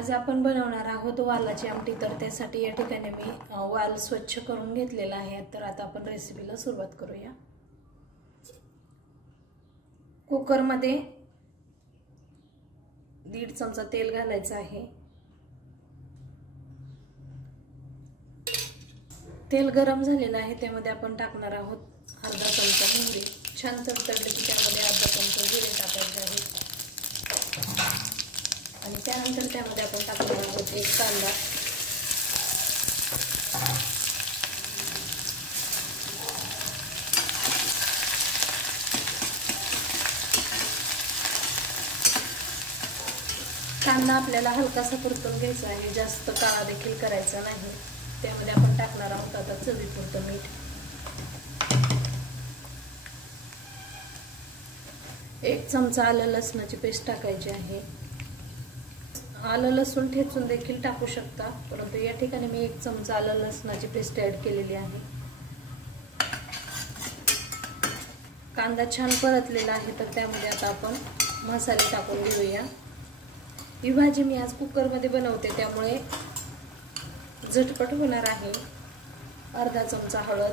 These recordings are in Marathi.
आज आपण बनवणार आहोत वालाची आमटी। तर त्यासाठी या ठिकाणी मी वाल स्वच्छ करून घेतलेला आहे। तर आता आपण रेसिपीला सुरुवात करूया। कुकर मध्ये 1.5 चमचा तेल घालायचं आहे। तेल गरम झालेलं आहे, त्यामध्ये आपण टाकणार आहोत अर्धा चमचा मोहरी। छान तडतडली की त्यामध्ये अर्धा चमचा जिरे टाकायचे आहे आणि त्यानंतर त्यामध्ये आपण टाकणार आहोत एक कांदा। कांदा आपल्याला हलकासा परतून घ्यायचा आहे, जास्त काळा देखील करायचा नाही। त्यामध्ये आपण टाकणार आहोत आता चवीपुरतं मीठ, 1 चमचा आलं लसणाची पेस्ट टाकायची आहे। आलं लसूण ठेचून देखील टाकू शकता, परंतु या ठिकाणी मी 1 चमचा आलं लसणाची पेस्ट ऍड केलेली आहे। कांदा छान परतलेला आहे, तर त्यामध्ये आता आपण मसाले टाकून घेऊया। ही भाजी मी आज कुकर मध्ये बनवते, त्यामुळे झटपट होणार आहे। अर्धा चमचा हळद,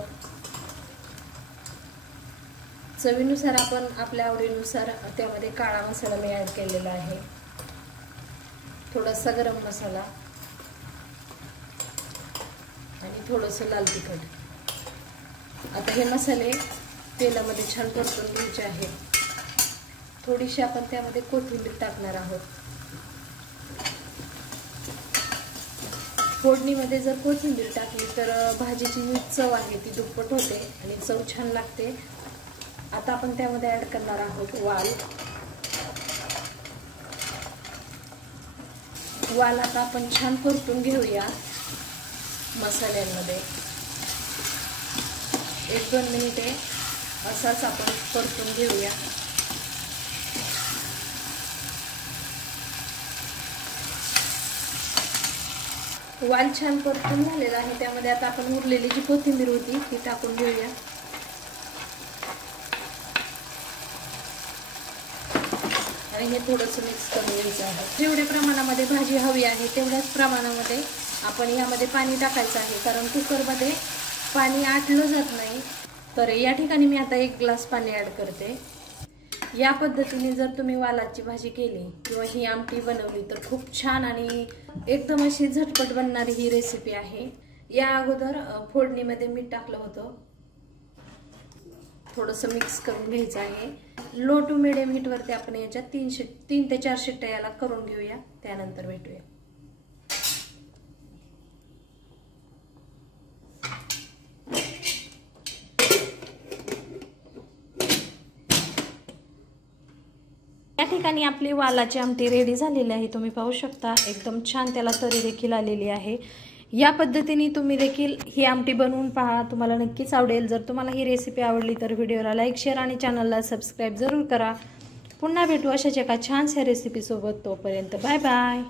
चवीनुसार आपण आपल्या आवडीनुसार त्यामध्ये काळा मसाला मी ऍड केलेला आहे, थोडासा गरम मसाला आणि थोडंसं लाल तिखट। आता हे मसाले तेलामध्ये छान परतून घ्यायचे आहेत। थोडीशी आपण त्यामध्ये कोथिंबीर टाकणार आहोत। फोडणीमध्ये जर कोथिंबीर टाकली तर भाजीची जी चव आहे ती दुप्पट होते आणि चव छान लागते। आता आपण त्यामध्ये ऍड करणार आहोत वाल आता आपण छान परतून घेऊया मसाल्यांमध्ये। 1-2 मिनिटे असाच आपण परतून घेऊया। वाल छान परतून झालेला आहे, त्यामध्ये आता आपण उरलेली जी कोथिंबीर होती ती टाकून घेऊया आणि हे थोडंसं मिक्स करून घ्यायचं आहे। जेवढ्या प्रमाणामध्ये भाजी हवी आहे तेवढ्याच प्रमाणामध्ये आपण यामध्ये पाणी टाकायचं आहे, कारण कुकरमध्ये पाणी आटलं जात नाही। तर या ठिकाणी मी आता 1 ग्लास पाणी ऍड करते। या पद्धतीने जर तुम्ही वालाची भाजी केली किंवा ही आमटी बनवली तर खूप छान आणि एकदम अशी झटपट बनणारी ही रेसिपी आहे। या अगोदर फोडणीमध्ये मीठ टाकलं होतं, थोडंसं मिक्स करून घ्यायचं आहे। लो टू मिडियम हीट वरती आपण याच्या 3 ते 4 शिट्ट्या याला करून घेऊया, त्यानंतर भेटूया। या ठिकाणी आपली वालाची आमटी रेडी झालेली आहे। तुम्ही पाहू शकता एकदम छान त्याला तरी देखील आलेली आहे। या पद्धतीने तुम्ही देखील ही आमटी बनवून पहा, तुम्हाला नक्कीच आवडेल। जर तुम्हाला ही रेसिपी आवडली तर व्हिडिओला लाईक, शेअर आणि चॅनलला सबस्क्राईब जरूर करा। पुन्हा भेटू अशाच एका छानशा रेसिपी सोबत, तोपर्यंत बाय बाय।